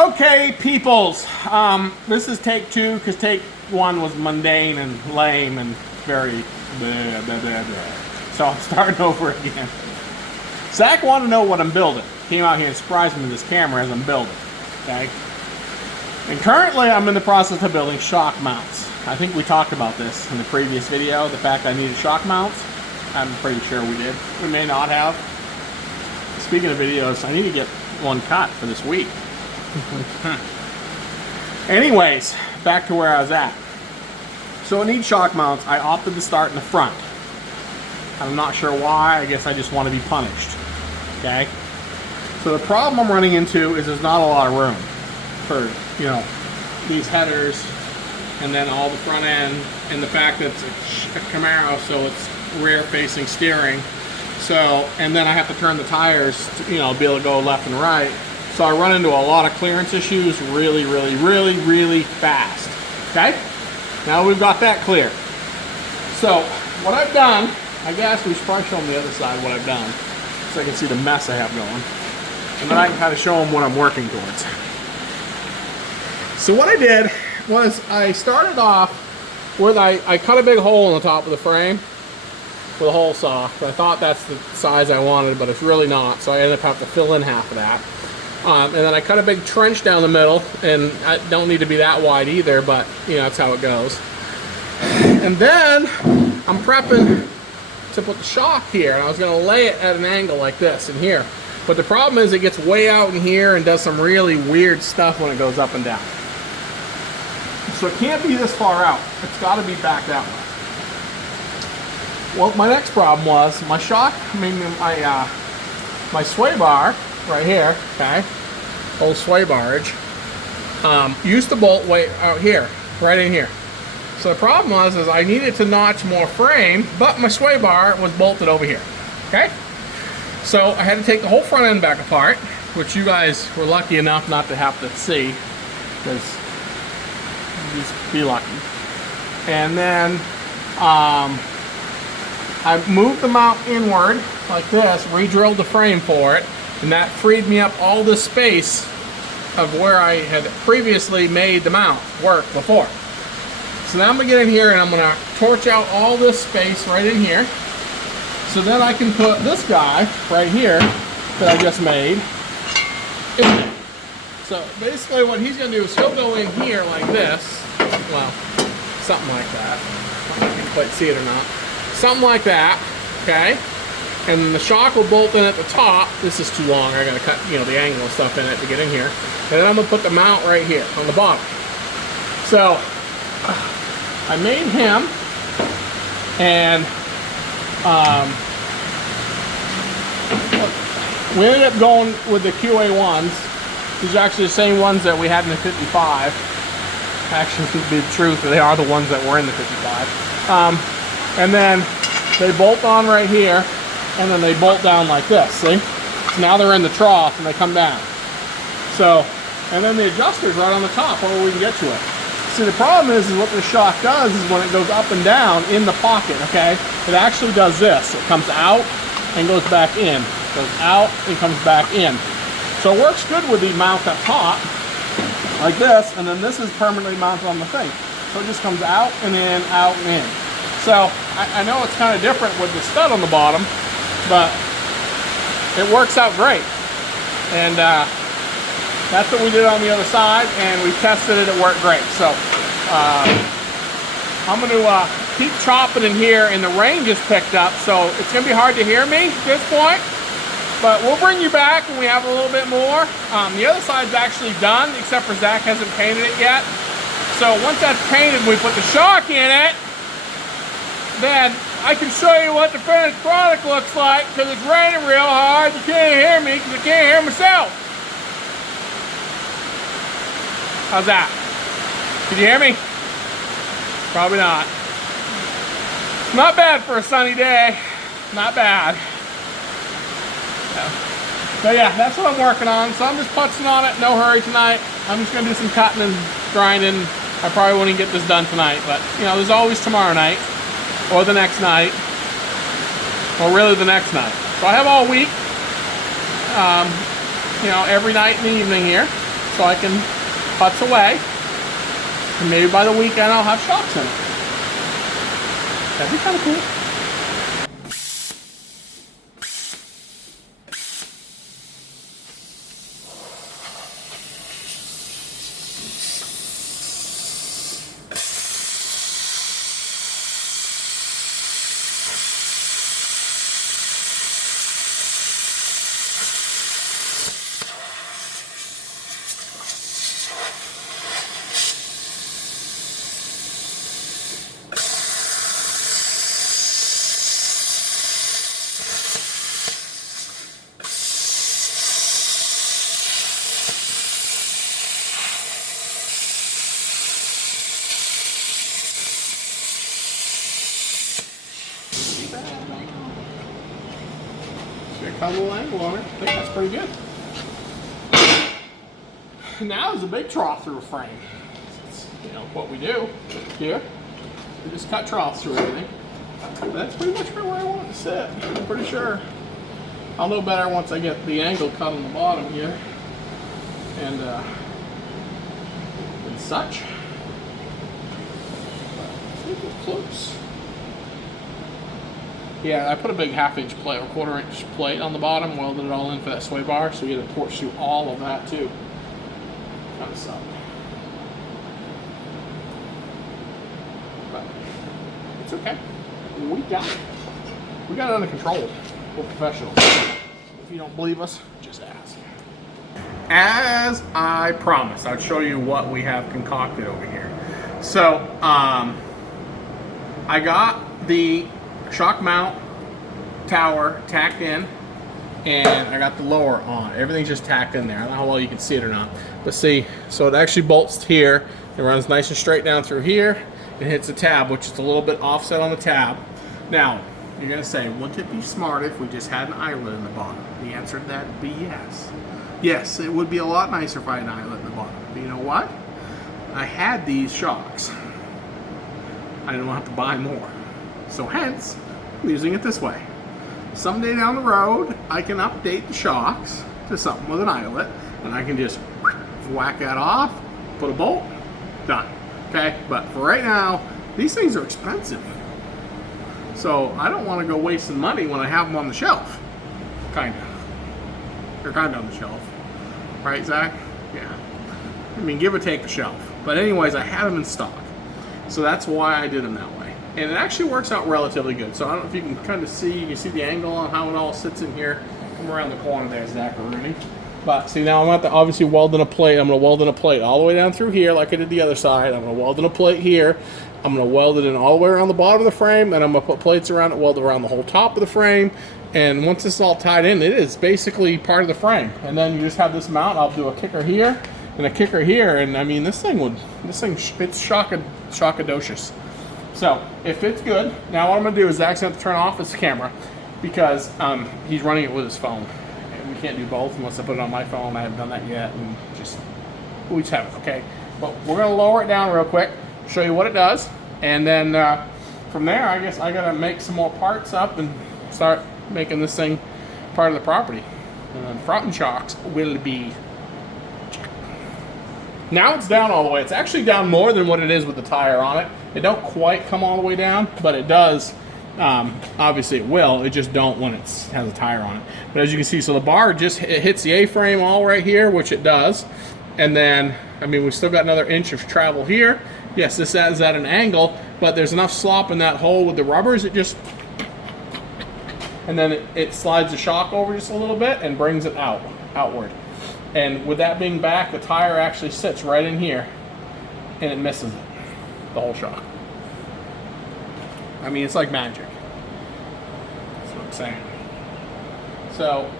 Okay, peoples. This is take two because take one was mundane and lame and very blah, blah, blah, blah. So I'm starting over again. Zach wanted to know what I'm building. Came out here and surprised me with this camera as I'm building. Okay. And currently I'm in the process of building shock mounts. I think we talked about this in the previous video, the fact I needed shock mounts. I'm pretty sure we did. We may not have. Speaking of videos, I need to get one cut for this week. Anyways, back to where I was at. So I need shock mounts. I opted to start in the front. I'm not sure why. I guess I just want to be punished. Okay? So the problem I'm running into is there's not a lot of room for, you know, these headers and then all the front end, and the fact that it's a Camaro, so it's rear facing steering. So, and then I have to turn the tires to, you know, be able to go left and right. So I run into a lot of clearance issues really fast. Okay? Now we've got that clear. So what I've done, I guess we should probably show them the other side what I've done, so I can see the mess I have going. And then I can kind of show them what I'm working towards. So what I did was I started off with, I cut a big hole in the top of the frame with a hole saw. I thought that's the size I wanted, but it's really not, so I ended up having to fill in half of that. And then I cut a big trench down the middle, and I don't need to be that wide either, but you know, that's how it goes. And then I'm prepping to put the shock here, and I was going to lay it at an angle like this in here. But the problem is it gets way out in here and does some really weird stuff when it goes up and down. So it can't be this far out. It's got to be back that way. Well, my next problem was my shock, my sway bar right here, okay, old sway barge, used to bolt way out here, right in here. So the problem was is I needed to notch more frame, but my sway bar was bolted over here, okay? So I had to take the whole front end back apart, which you guys were lucky enough not to have to see, because just be lucky. And then I moved the mount inward like this, re-drilled the frame for it, and that freed me up all this space of where I had previously made the mount work before. So now I'm going to get in here and I'm going to torch out all this space right in here. So then I can put this guy right here that I just made in there. So basically what he's going to do is he'll go in here like this. Well, something like that. I don't know if you can quite see it or not. Something like that, okay? And then the shock will bolt in at the top. This is too long. I got to cut, you know, the angle and stuff in it to get in here. And then I'm going to put the mount right here on the bottom. So I made him, and we ended up going with the QA1s. These are actually the same ones that we had in the 55. Actually, to be the truth, they are the ones that were in the 55. And then they bolt on right here, and then they bolt down like this, see? So now they're in the trough, and they come down. So, and then the adjuster's right on the top, where we can get to it. See, the problem is what the shock does is when it goes up and down in the pocket, okay, it actually does this. It comes out and goes back in. Goes out and comes back in. So it works good with the mount up top, like this, and then this is permanently mounted on the thing. So it just comes out and in, out and in. So I know it's kind of different with the stud on the bottom, but it works out great. And that's what we did on the other side, and we tested it, it worked great. So I'm going to keep chopping in here, and the rain just picked up, so it's going to be hard to hear me at this point. But we'll bring you back when we have a little bit more. The other side's actually done, except for Zach hasn't painted it yet. So once that's painted, we put the shock in it, then I can show you what the finished product looks like, because it's raining real hard. You can't hear me because I can't hear myself. How's that? Did you hear me? Probably not. Not bad for a sunny day. Not bad. So yeah, that's what I'm working on. So I'm just putzing on it, no hurry tonight. I'm just gonna do some cutting and grinding. I probably won't even get this done tonight, but you know, there's always tomorrow night, or the next night, or really the next night. So I have all week, you know, every night in the evening here. so I can putz away. And maybe by the weekend I'll have shocks in it. That'd be kind of cool. Got a little angle on it. I think that's pretty good. Now there's a big trough through a frame. That's, you know, what we do here. We just cut troughs through everything. That's pretty much where I want it to sit. I'm pretty sure. I'll know better once I get the angle cut on the bottom here. And such. But let's get close. Yeah, I put a big half-inch plate or quarter-inch plate on the bottom, welded it all in for that sway bar, so we had to torch through all of that too. Kind of sucked. But it's okay. We got it. We got it under control. We're professionals. If you don't believe us, just ask. As I promised, I'd show you what we have concocted over here. So, I got the shock mount tower tacked in, and I got the lower on. Everything's just tacked in there. I don't know how well you can see it or not, but see, so it actually bolts here. It runs nice and straight down through here and hits the tab, which is a little bit offset on the tab. Now, you're gonna say, wouldn't it be smart if we just had an eyelet in the bottom? The answer to that would be yes. Yes, it would be a lot nicer if I had an eyelet in the bottom. But you know what? I had these shocks. I didn't have to buy more. So hence, I'm using it this way. Someday down the road, I can update the shocks to something with an eyelet, and I can just whack that off, put a bolt, done. Okay, but for right now, these things are expensive. So I don't want to go wasting money when I have them on the shelf. Kinda. They're kinda on the shelf. Right, Zach? Yeah. I mean, give or take the shelf. But anyways, I had them in stock. So that's why I did them that way. And it actually works out relatively good. So I don't know if you can kind of see, you can see the angle on how it all sits in here. Come around the corner there, Zach or Rooney. But see, now I'm at the obviously welding a plate. I'm going to weld in a plate all the way down through here like I did the other side. I'm going to weld in a plate here. I'm going to weld it in all the way around the bottom of the frame. And I'm going to put plates around it, weld around the whole top of the frame. And once this is all tied in, it is basically part of the frame. And then you just have this mount. I'll do a kicker here and a kicker here. And I mean, it's shockadocious. So if it's good, now what I'm gonna do is Zach's gonna have to turn off his camera because he's running it with his phone. And we can't do both unless I put it on my phone. I haven't done that yet, and we just have it, okay? But we're gonna lower it down real quick, show you what it does, and then from there, I guess I gotta make some more parts up and start making this thing part of the property. And then front and shocks will be. Now it's down all the way. It's actually down more than what it is with the tire on it. It don't quite come all the way down, but it does. Obviously it will. It just don't when it has a tire on it. But as you can see, so the bar just it hits the A-frame all right here, which it does. And then, I mean, we've still got another inch of travel here. Yes, this is at an angle, but there's enough slop in that hole with the rubbers. It just, and then it slides the shock over just a little bit and brings it outward. And with that being back, the tire actually sits right in here and it misses it, the whole shock. I mean, it's like magic. That's what I'm saying. So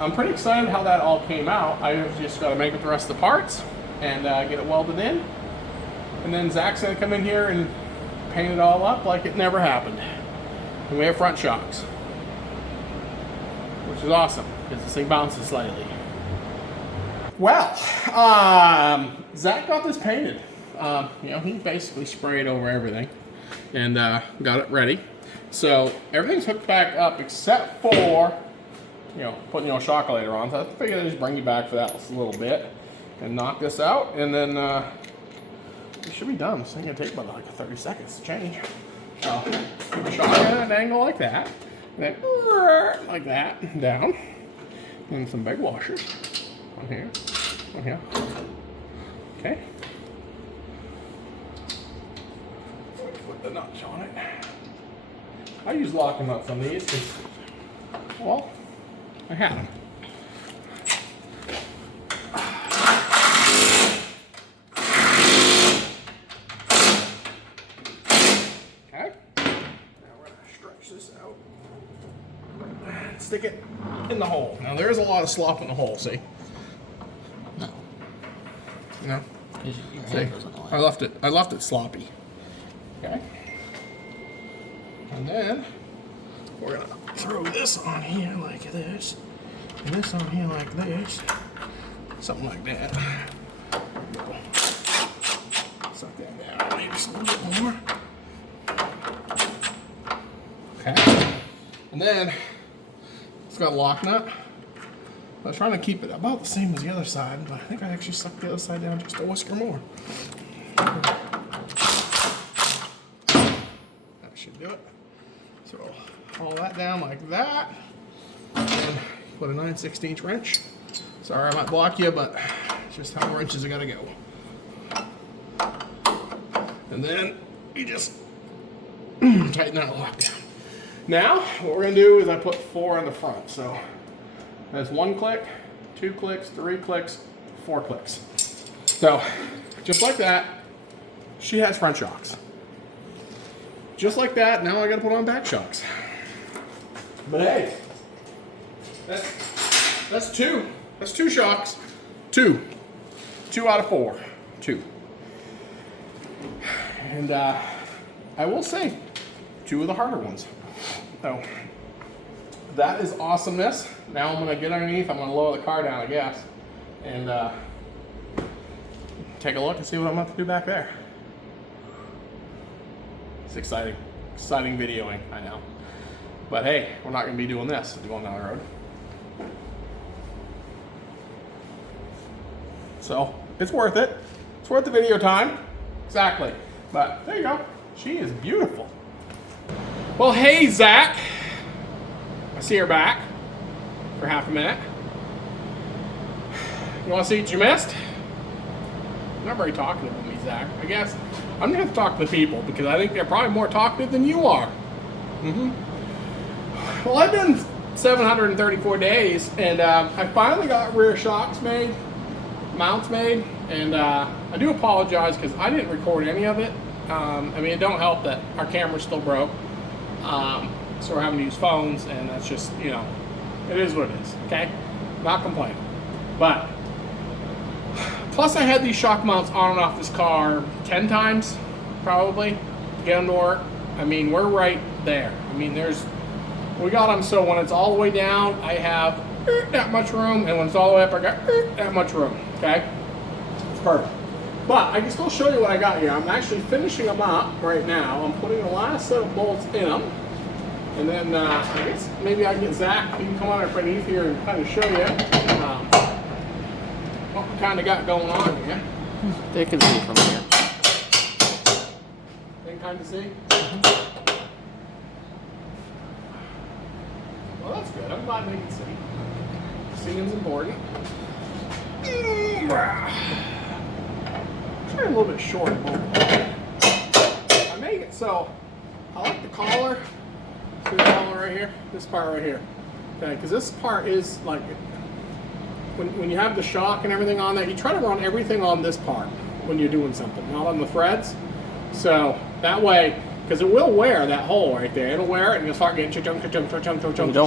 I'm pretty excited how that all came out. I just got to make up the rest of the parts and get it welded in. And then Zach's going to come in here and paint it all up like it never happened. And we have front shocks, which is awesome because this thing bounces slightly. Well, Zach got this painted. You know, he basically sprayed over everything and got it ready. So everything's hooked back up except for, you know, putting, you know, shock later on. So I figured I'd just bring you back for that a little bit. and knock this out, and then it should be done. This thing gonna take about like 30 seconds to change. So keep the shock at an angle like that, and then like that down, and some big washers on here, Okay. Put the nuts on it. I use locking nuts on these because, well, I had them. Okay. Now we're going to stretch this out and stick it in the hole. Now there is a lot of slop in the hole, see? No. No? Your hand goes in the way. I left it sloppy. Okay. And then we're gonna throw this on here like this, and this on here like this, something like that. Suck that down, maybe just a little bit more. Okay. And then it's got a lock nut. I was trying to keep it about the same as the other side, but I think I actually sucked the other side down just a whisker more. That should do it. So all that down like that, and put a 9/16 wrench. Sorry I might block you, but it's just how wrenches are gotta go. And then you just tighten that lock down. Now what we're gonna do is I put 4 on the front. So that's 1 click, 2 clicks, 3 clicks, 4 clicks. So just like that, she has front shocks. Just like that, now I gotta put on back shocks. But hey, that's 2. That's 2 shocks. 2 out of 4. 2. And I will say, 2 of the harder ones. So that is awesomeness. Now I'm gonna get underneath, I'm gonna lower the car down, I guess, and take a look and see what I'm about to do back there. It's exciting videoing, I know. But hey, we're not gonna be doing this, going down the road. So, it's worth it. It's worth the video time. Exactly. But there you go. She is beautiful. Well, hey, Zach. I see her back for half a minute. You want to see what you missed? You're not very talkative with me, Zach. I guess I'm going to have to talk to the people because I think they're probably more talkative than you are. Well, I've been 734 days, and I finally got rear shocks made, mounts made, and I do apologize because I didn't record any of it. I mean, it don't help that our camera's still broke. So we're having to use phones, and that's just, you know, it is what it is, okay? Not complaining. But, plus I had these shock mounts on and off this car 10 times, probably, to get them to work. I mean, we're right there. I mean, we got them so when it's all the way down, I have that much room, and when it's all the way up, I got that much room, okay? It's perfect. But I can still show you what I got here. I'm actually finishing them up right now. I'm putting the last set of bolts in them. And then I guess maybe I can get Zach, he can come out underneath here and kind of show you what we kind of got going on here. They can see from here. They can kind of see? Well, that's good. I'm glad they can see. Seeing's important. It's a little bit short. I make it so I like the collar. See the collar right here? This part right here. Okay, because this part is like, when you have the shock and everything on that, you try to run everything on this part when you're doing something, not on the threads. So that way, because it will wear that hole right there. It'll wear it and you'll start getting chunk. You don't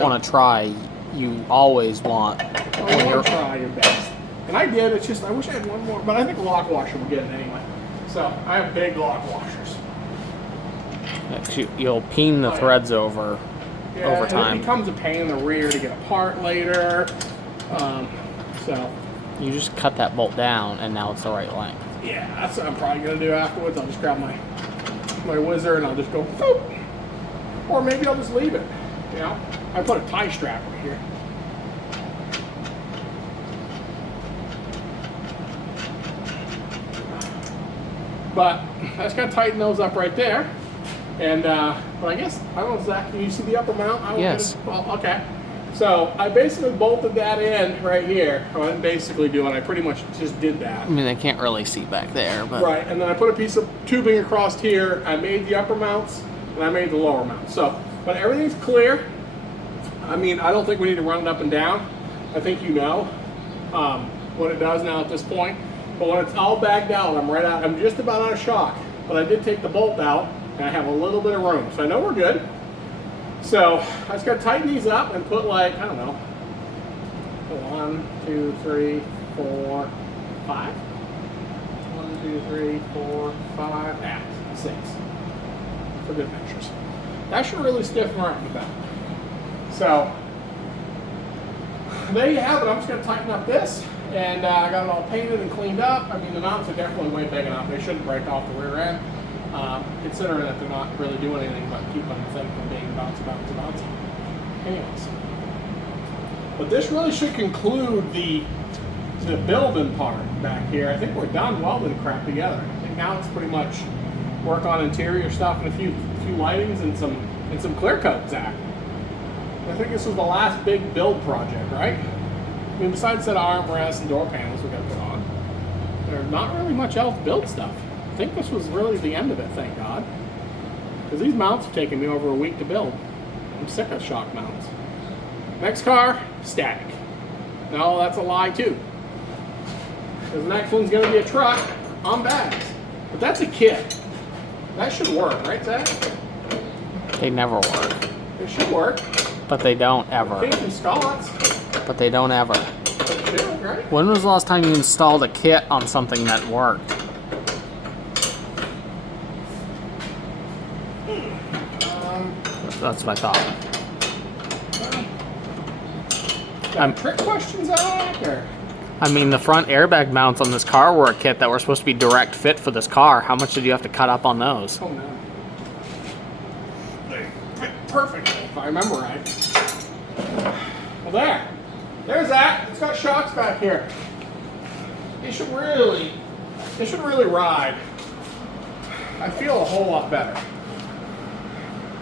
want to try. You always want. Oh, you want to try your best. And I did. It's just I wish I had one more, but I think a lock washer will get it anyway. So I have big lock washers. You'll peen the threads over time. And it becomes a pain in the rear to get apart later. So you just cut that bolt down, and now it's the right length. Yeah, that's what I'm probably gonna do afterwards. I'll just grab my whizzer and I'll just go, boop. Or maybe I'll just leave it. You know, I put a tie strap right here. But I just gotta tighten those up right there. And but I guess I don't know, Zach, can you see the upper mount? Yes. Well, okay. So I basically bolted that in right here. Well, I didn't basically do it. I pretty much just did that. I mean, they can't really see back there, but Right, and then I put a piece of tubing across here. I made the upper mounts and I made the lower mounts. So, but everything's clear. I mean, I don't think we need to run it up and down. I think you know what it does now at this point. But when it's all bagged out, I'm right out. I'm just about out of shock. But I did take the bolt out, and I have a little bit of room, so I know we're good. So I just got to tighten these up and put like, I don't know, 1, 2, 3, 4, 5. 1, 2, 3, 4, 5, 6. For good measures. That should really stiffen right in the back. So there you have it. I'm just going to tighten up this, and I got it all painted and cleaned up. I mean, the mounts are definitely way big enough. They shouldn't break off the rear end, considering that they're not really doing anything but keeping the thing from being bouncy. Anyways, but this really should conclude the building part back here. I think we're done welding crap together. I think now it's pretty much work on interior stuff and a few lightings and some clear coat, Zach. I think this was the last big build project, right? I mean, besides that armrests and door panels we got to put on, there's not really much else build stuff. I think this was really the end of it, thank God. Because these mounts have taken me over a week to build. I'm sick of shock mounts. Next car, static. No, that's a lie too. Because the next one's going to be a truck on bags. But that's a kit. That should work, right, Zach? they never work. It should work. But they don't ever. Pink and Scots. But they don't ever. It should, right? When was the last time you installed a kit on something that worked? That's what I thought. Trick questions, Zach, or? I mean, the front airbag mounts on this car were a kit that were supposed to be direct fit for this car. How much did you have to cut up on those? Oh no. They fit perfectly, if I remember right. Well, there's that. It's got shocks back here. It should really ride. I feel a whole lot better.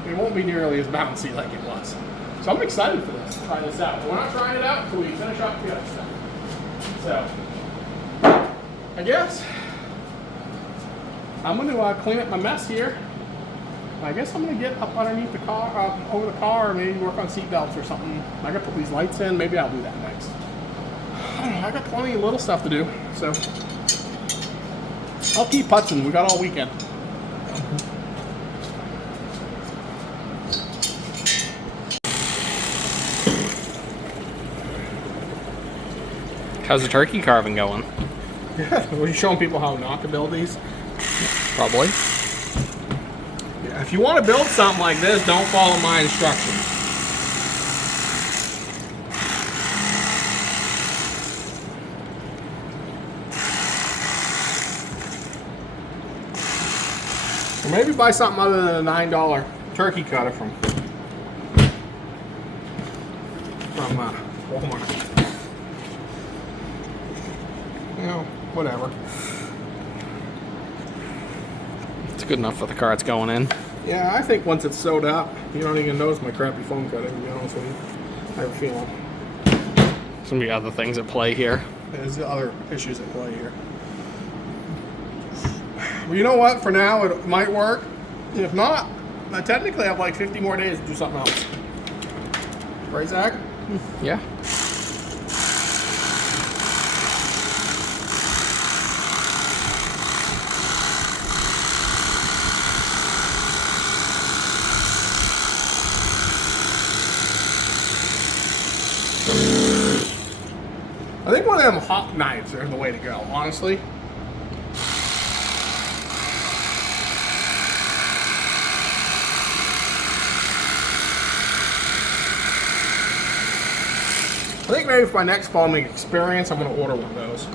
It won't be nearly as bouncy like it was. So I'm excited for this. Try this out. We're not trying it out until we finish up the other stuff. So, I guess I'm going to clean up my mess here. I guess I'm going to get up underneath the car, over the car, or maybe work on seat belts or something. I got to put these lights in. Maybe I'll do that next. I got plenty of little stuff to do, so I'll keep putzing. We got all weekend. How's the turkey carving going? Yeah, were you showing people how not to build these? Probably. Yeah, if you want to build something like this, don't follow my instructions. Or maybe buy something other than a $9 turkey cutter from Walmart. You know, whatever. It's good enough for the car it's going in. Yeah, I think once it's sewed up, you don't even notice my crappy foam cutting, to be honest with you. I have a feeling. There's gonna be other things at play here. There's other issues at play here. Well, you know what? For now, it might work. If not, I technically have like 50 more days to do something else. Right, Zach? Yeah. I think one of them hot knives are the way to go, honestly. I think maybe for my next farming experience, I'm going to order one of those.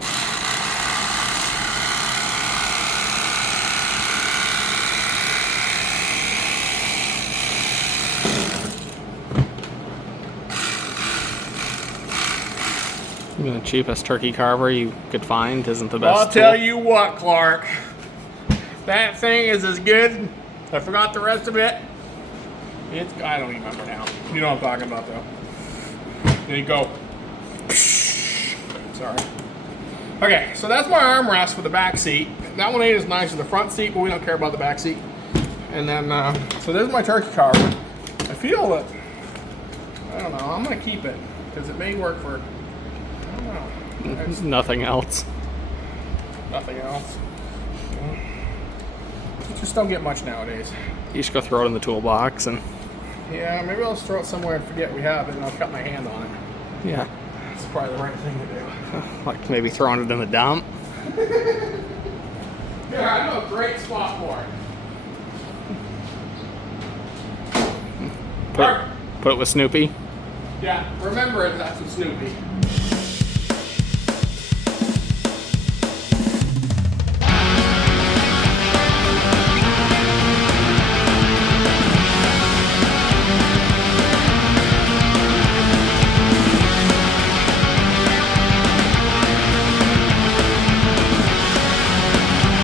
Even the cheapest turkey carver you could find isn't the best. I'll tell you what, Clark. That thing is as good. I forgot the rest of it. It's, I don't even remember now. You know what I'm talking about though. There you go. Sorry. Okay, so that's my armrest for the back seat. That one ain't as nice as the front seat, but we don't care about the back seat. And then, so there's my turkey carver. I feel that, I don't know, I'm gonna keep it because it may work for, I don't know. Nothing else. Nothing else. You just don't get much nowadays. You should go throw it in the toolbox and. Yeah, maybe I'll just throw it somewhere and forget we have it and I'll cut my hand on it. Yeah. That's probably the right thing to do. Like maybe throwing it in the dump. Yeah, I know a great spot for it. Put it with Snoopy. Yeah, remember it, that's with Snoopy.